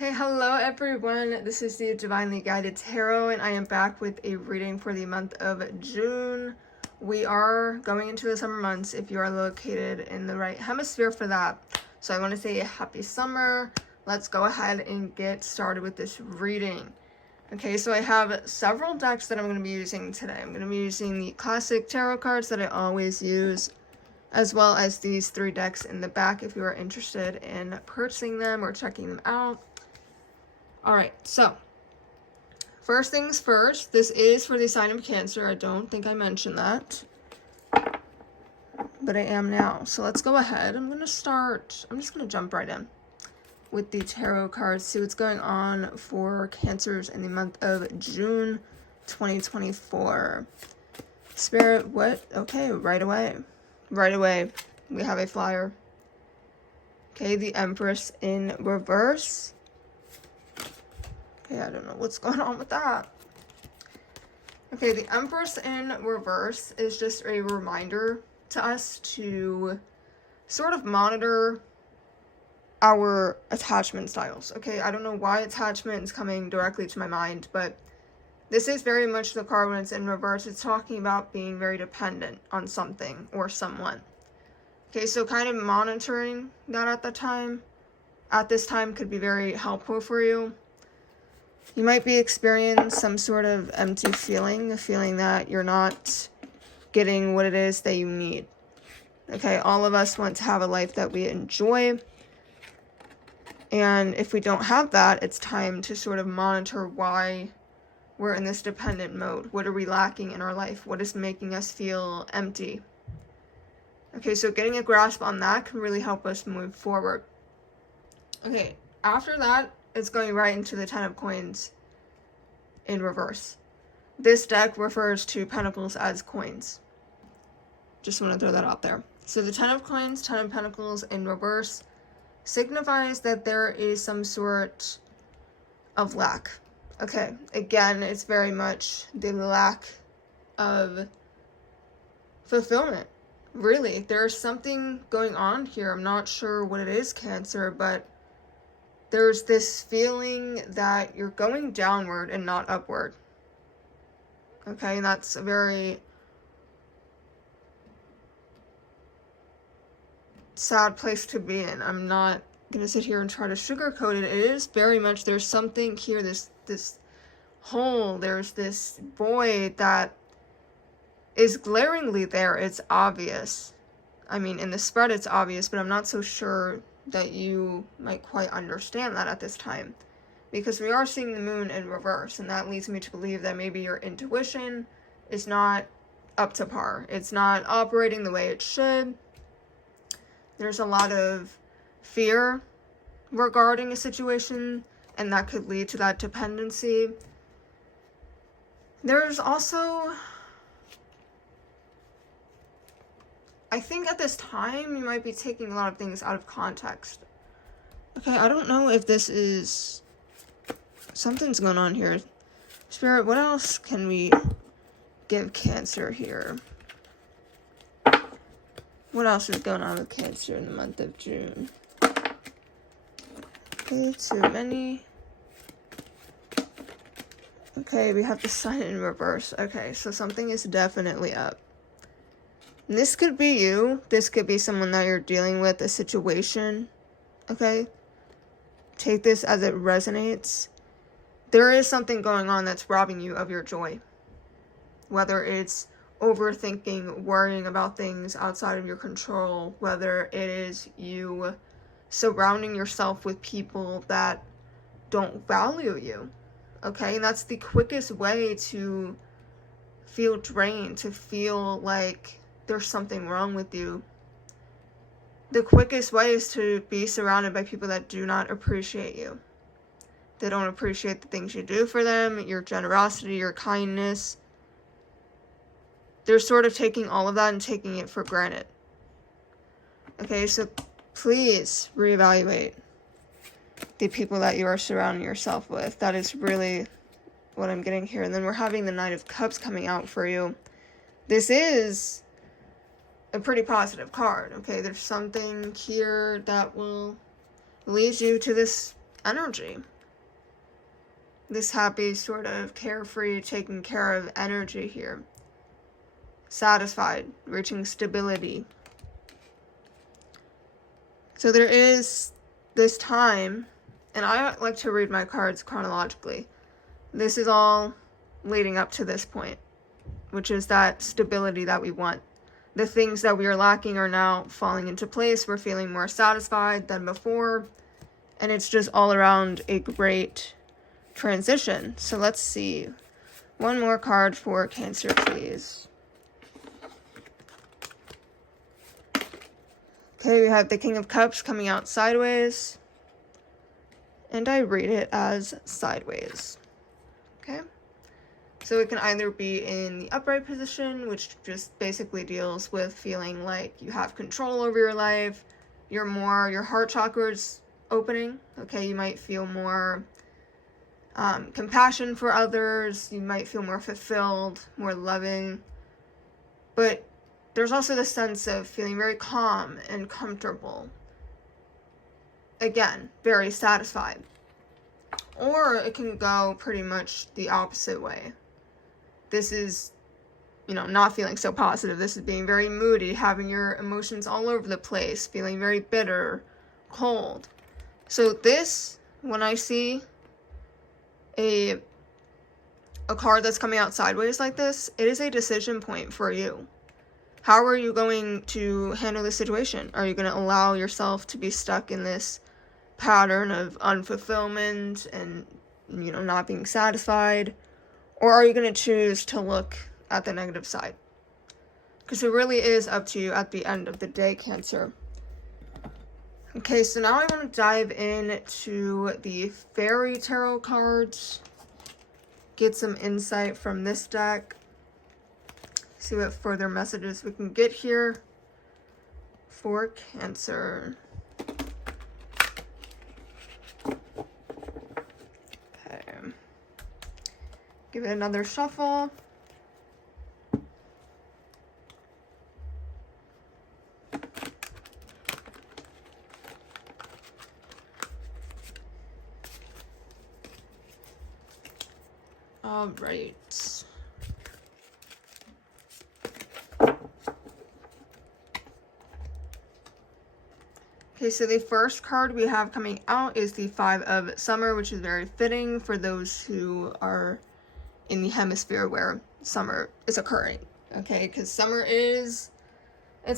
Okay, hello everyone. This is the Divinely Guided Tarot, and I am back with a reading for the month of June. We are going into the summer months if you are located in the right hemisphere for that. So I want to say happy summer. Let's go ahead and get started with this reading. Okay, so I have several decks that I'm going to be using today. I'm going to be using the classic tarot cards that I always use, as well as these 3 decks in the back if you are interested in purchasing them or checking them out. Alright, so first things first, this is for the sign of Cancer. I don't think I mentioned that, but I am now. So let's go ahead. I'm just going to jump right in with the tarot cards, see what's going on for Cancers in the month of June 2024. Spirit, what? Okay, right away. Right away, we have a flyer. Okay, the Empress in reverse. Okay, I don't know what's going on with that. Okay, the Empress in reverse is just a reminder to us to sort of monitor our attachment styles. Okay, I don't know why attachment is coming directly to my mind, but this is very much the card when it's in reverse. It's talking about being very dependent on something or someone. Okay, so kind of monitoring that at this time could be very helpful for you. You might be experiencing some sort of empty feeling, a feeling that you're not getting what it is that you need. Okay, all of us want to have a life that we enjoy. And if we don't have that, it's time to sort of monitor why we're in this dependent mode. What are we lacking in our life? What is making us feel empty? Okay, so getting a grasp on that can really help us move forward. Okay, after that, it's going right into the Ten of Coins in reverse. This deck refers to Pentacles as coins. Just want to throw that out there. So the Ten of Coins, Ten of Pentacles in reverse signifies that there is some sort of lack. Okay, again, it's very much the lack of fulfillment. Really, there's something going on here. I'm not sure what it is, Cancer, but there's this feeling that you're going downward and not upward. Okay, and that's a very sad place to be in. I'm not going to sit here and try to sugarcoat it. It is very much, there's something here, this hole, there's this void that is glaringly there. It's obvious. I mean, in the spread it's obvious, but I'm not so sure that you might quite understand that at this time, because we are seeing the moon in reverse, and that leads me to believe that maybe your intuition is not up to par. It's not operating the way it should. There's a lot of fear regarding a situation, and that could lead to that dependency. There's also, I think at this time, you might be taking a lot of things out of context. Okay, I don't know if this is, something's going on here. Spirit, what else can we give Cancer here? What else is going on with Cancer in the month of June? Okay, too many. Okay, we have the Sun in reverse. Okay, so something is definitely up. And this could be you. This could be someone that you're dealing with, a situation. Okay? Take this as it resonates. There is something going on that's robbing you of your joy. Whether it's overthinking, worrying about things outside of your control, whether it is you surrounding yourself with people that don't value you. Okay? And that's the quickest way to feel drained, to feel like there's something wrong with you. The quickest way is to be surrounded by people that do not appreciate you. They don't appreciate the things you do for them, your generosity, your kindness. They're sort of taking all of that and taking it for granted. Okay, so please reevaluate the people that you are surrounding yourself with. That is really what I'm getting here. And then we're having the Knight of Cups coming out for you. This is a pretty positive card. Okay, there's something here that will lead you to this energy. This happy, sort of carefree, taken care of energy here. Satisfied, reaching stability. So there is this time, and I like to read my cards chronologically. This is all leading up to this point, which is that stability that we want. The things that we are lacking are now falling into place. We're feeling more satisfied than before. And it's just all around a great transition. So let's see. One more card for Cancer, please. Okay, we have the King of Cups coming out sideways. And I read it as sideways. Okay? So it can either be in the upright position, which just basically deals with feeling like you have control over your life. Your heart chakra's opening. Okay, you might feel more compassion for others. You might feel more fulfilled, more loving. But there's also the sense of feeling very calm and comfortable. Again, very satisfied. Or it can go pretty much the opposite way. This is, not feeling so positive. This is being very moody, having your emotions all over the place, feeling very bitter, cold. So this, when I see a card that's coming out sideways like this, it is a decision point for you. How are you going to handle the situation? Are you going to allow yourself to be stuck in this pattern of unfulfillment and, not being satisfied? Or are you going to choose to look at the negative side? Because it really is up to you at the end of the day, Cancer. Okay, so now I want to dive into the Fairy Tarot cards. Get some insight from this deck. See what further messages we can get here for Cancer. Okay. Give it another shuffle. All right. Okay, so the first card we have coming out is the Five of Summer, which is very fitting for those who are in the hemisphere where summer is occurring. Okay, because summer it's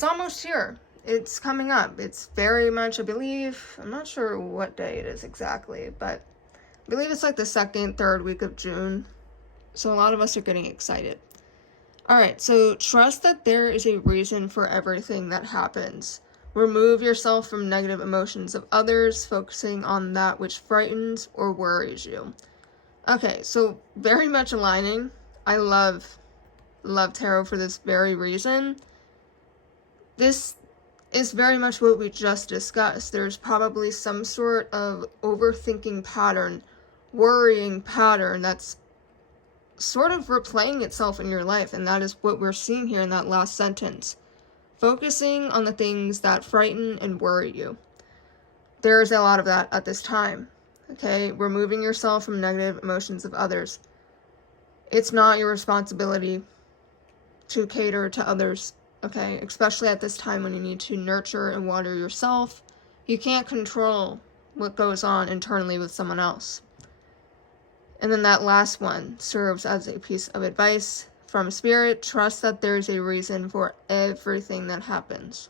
almost here. It's coming up. It's very much, I believe, I'm not sure what day it is exactly, but I believe it's like the second, third week of June. So a lot of us are getting excited. All right, so trust that there is a reason for everything that happens. Remove yourself from negative emotions of others, focusing on that which frightens or worries you. Okay, so very much aligning. I love tarot for this very reason. This is very much what we just discussed. There's probably some sort of overthinking pattern, worrying pattern that's sort of replaying itself in your life, and that is what we're seeing here in that last sentence. Focusing on the things that frighten and worry you. There's a lot of that at this time. Okay, removing yourself from negative emotions of others. It's not your responsibility to cater to others, okay? Especially at this time when you need to nurture and water yourself. You can't control what goes on internally with someone else. And then that last one serves as a piece of advice from Spirit. Trust that there's a reason for everything that happens.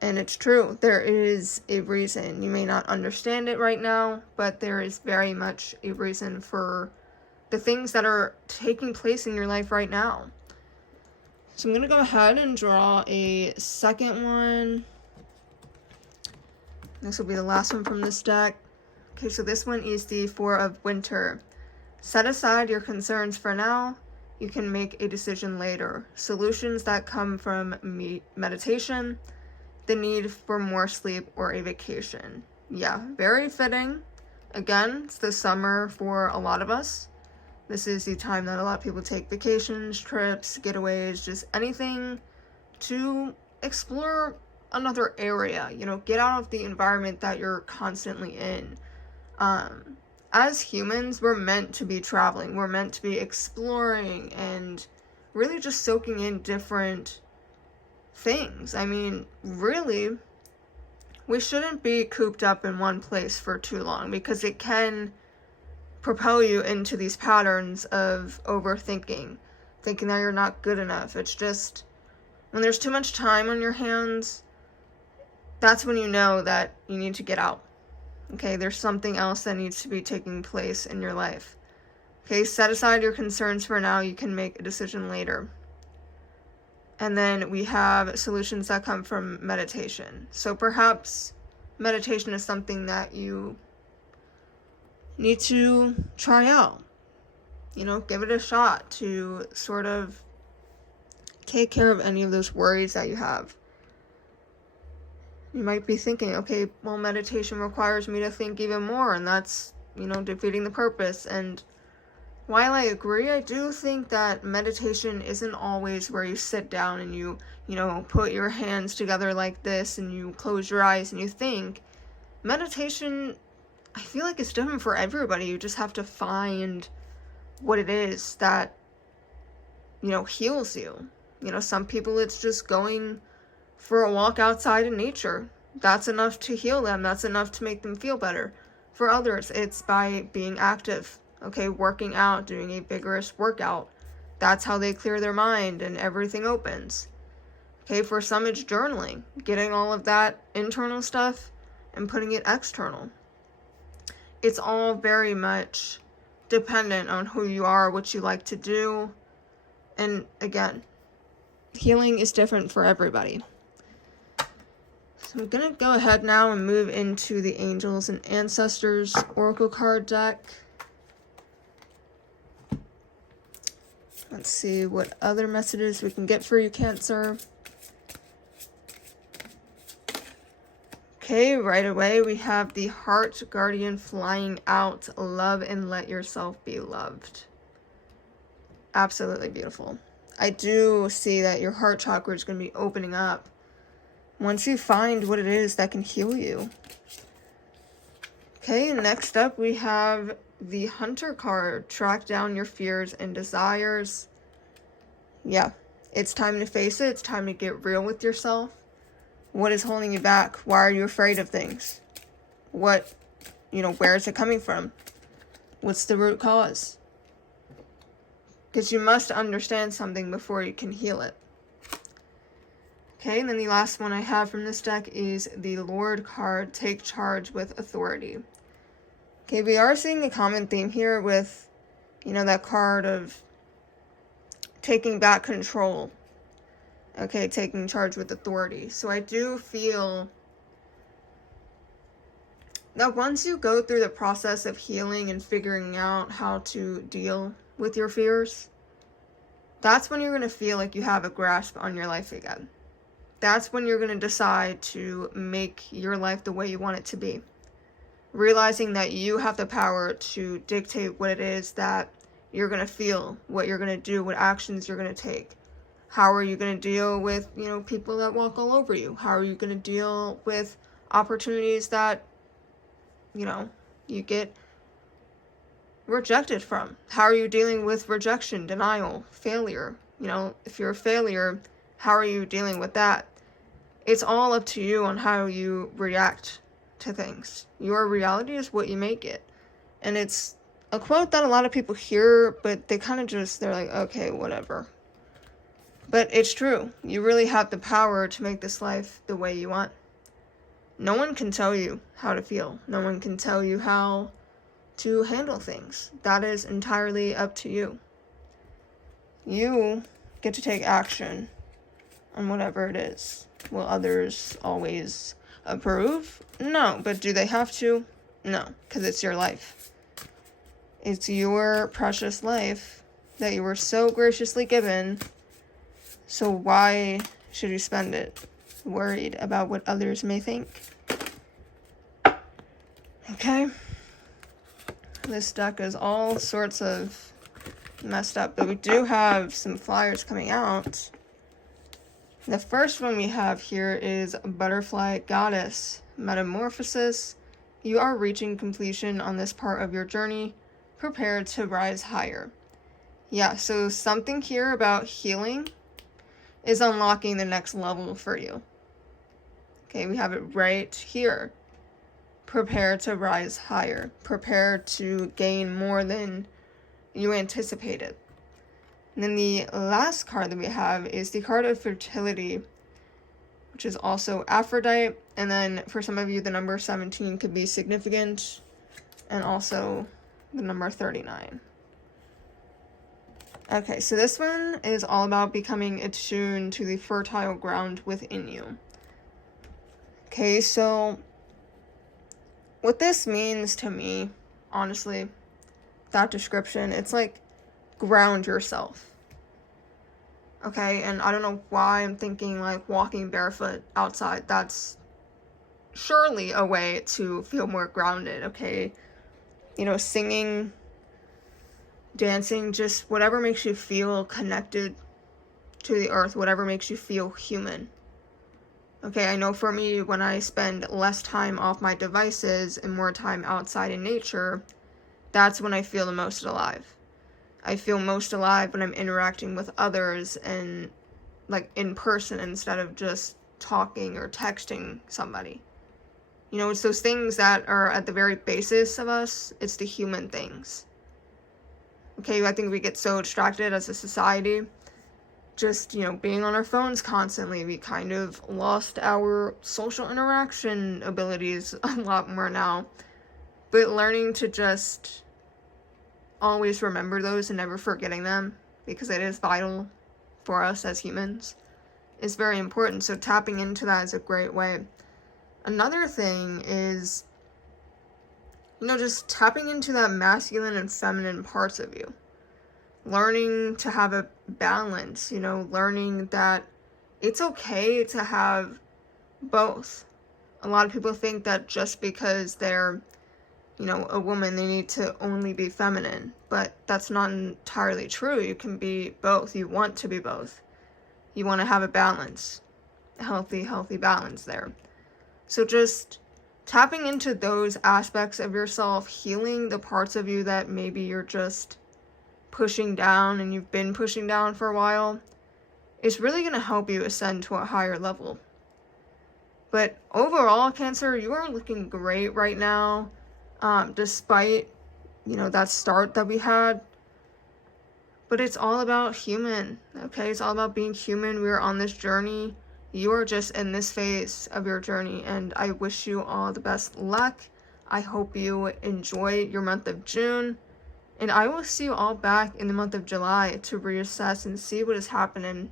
And it's true. There is a reason. You may not understand it right now, but there is very much a reason for the things that are taking place in your life right now. So I'm going to go ahead and draw a second one. This will be the last one from this deck. Okay, so this one is the Four of Winter. Set aside your concerns for now. You can make a decision later. Solutions that come from meditation, the need for more sleep, or a vacation. Yeah, very fitting. Again, it's the summer for a lot of us. This is the time that a lot of people take vacations, trips, getaways, just anything to explore another area, you know, get out of the environment that you're constantly in. As humans, we're meant to be traveling, we're meant to be exploring and really just soaking in different things. I mean, really, we shouldn't be cooped up in one place for too long, because it can propel you into these patterns of overthinking, thinking that you're not good enough. It's just, when there's too much time on your hands, that's when you know that you need to get out. Okay, there's something else that needs to be taking place in your life. Okay, set aside your concerns for now. You can make a decision later. And then we have solutions that come from meditation. So perhaps meditation is something that you need to try out. You know, give it a shot to sort of take care of any of those worries that you have. You might be thinking, okay, well, meditation requires me to think even more, and that's, you know, defeating the purpose. And while I agree, I do think that meditation isn't always where you sit down and you know, put your hands together like this and you close your eyes and you think. Meditation, I feel like it's different for everybody. You just have to find what it is that, you know, heals you. You know, some people it's just going for a walk outside in nature. That's enough to heal them. That's enough to make them feel better. For others, it's by being active. Okay, working out, doing a vigorous workout. That's how they clear their mind and everything opens. Okay, for some it's journaling. Getting all of that internal stuff and putting it external. It's all very much dependent on who you are, what you like to do. And again, healing is different for everybody. So I'm going to go ahead now and move into the Angels and Ancestors Oracle card deck. Let's see what other messages we can get for you, Cancer. Okay, right away we have the Heart Guardian flying out. Love and let yourself be loved. Absolutely beautiful. I do see that your heart chakra is going to be opening up once you find what it is that can heal you. Okay, next up we have the Hunter card. Track down your fears and desires. Yeah, it's time to face it. It's time to get real with yourself. What is holding you back? Why are you afraid of things? What, you know, where is it coming from? What's the root cause? Because you must understand something before you can heal it. Okay, and then the last one I have from this deck is the Lord card. Take charge with authority. Okay, we are seeing a common theme here with, you know, that card of taking back control. Okay, taking charge with authority. So I do feel that once you go through the process of healing and figuring out how to deal with your fears, that's when you're going to feel like you have a grasp on your life again. That's when you're going to decide to make your life the way you want it to be. Realizing that you have the power to dictate what it is that you're going to feel, what you're going to do, what actions you're going to take. How are you going to deal with, you know, people that walk all over you? How are you going to deal with opportunities that, you know, you get rejected from? How are you dealing with rejection, denial, failure? You know, if you're a failure, how are you dealing with that? It's all up to you on how you react to things. Your reality is what you make it. And it's a quote that a lot of people hear, but they kind of just, they're like, okay, whatever. But it's true. You really have the power to make this life the way you want. No one can tell you how to feel. No one can tell you how to handle things. That is entirely up to you. You get to take action on whatever it is. Will others always approve? No. But do they have to? No. Because it's your life. It's your precious life that you were so graciously given. So why should you spend it worried about what others may think? Okay. This deck is all sorts of messed up, but we do have some flyers coming out. The first one we have here is Butterfly Goddess Metamorphosis. You are reaching completion on this part of your journey. Prepare to rise higher. Yeah, so something here about healing is unlocking the next level for you. Okay, we have it right here. Prepare to rise higher. Prepare to gain more than you anticipated. And then the last card that we have is the card of fertility, which is also Aphrodite. And then for some of you, the number 17 could be significant, and also the number 39. Okay, so this one is all about becoming attuned to the fertile ground within you. Okay, so what this means to me, honestly, that description, it's like ground yourself. Okay, and I don't know why I'm thinking like walking barefoot outside. That's surely a way to feel more grounded, okay? You know, singing, dancing, just whatever makes you feel connected to the earth, whatever makes you feel human. Okay, I know for me, when I spend less time off my devices and more time outside in nature, that's when I feel the most alive. I feel most alive when I'm interacting with others and like in person instead of just talking or texting somebody. You know, it's those things that are at the very basis of us. It's the human things. Okay, I think we get so distracted as a society, just, you know, being on our phones constantly. We kind of lost our social interaction abilities a lot more now. But learning to just always remember those and never forgetting them, because it is vital for us as humans, is very important. So tapping into that is a great way. Another thing is, you know, just tapping into that masculine and feminine parts of you. Learning to have a balance, you know, learning that it's okay to have both. A lot of people think that just because they're, you know, a woman, they need to only be feminine, but that's not entirely true. You can be both. You want to be both. You want to have a balance, a healthy balance there. So just tapping into those aspects of yourself, healing the parts of you that maybe you're just pushing down and you've been pushing down for a while, is really going to help you ascend to a higher level. But overall, Cancer, you are looking great right now, despite, you know, that start that we had. But it's all about human, okay? It's all about being human. We're on this journey. You are just in this phase of your journey, and I wish you all the best luck. I hope you enjoy your month of June, and I will see you all back in the month of July to reassess and see what is happening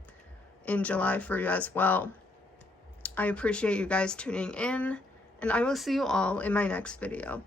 in July for you as well. I appreciate you guys tuning in, and I will see you all in my next video.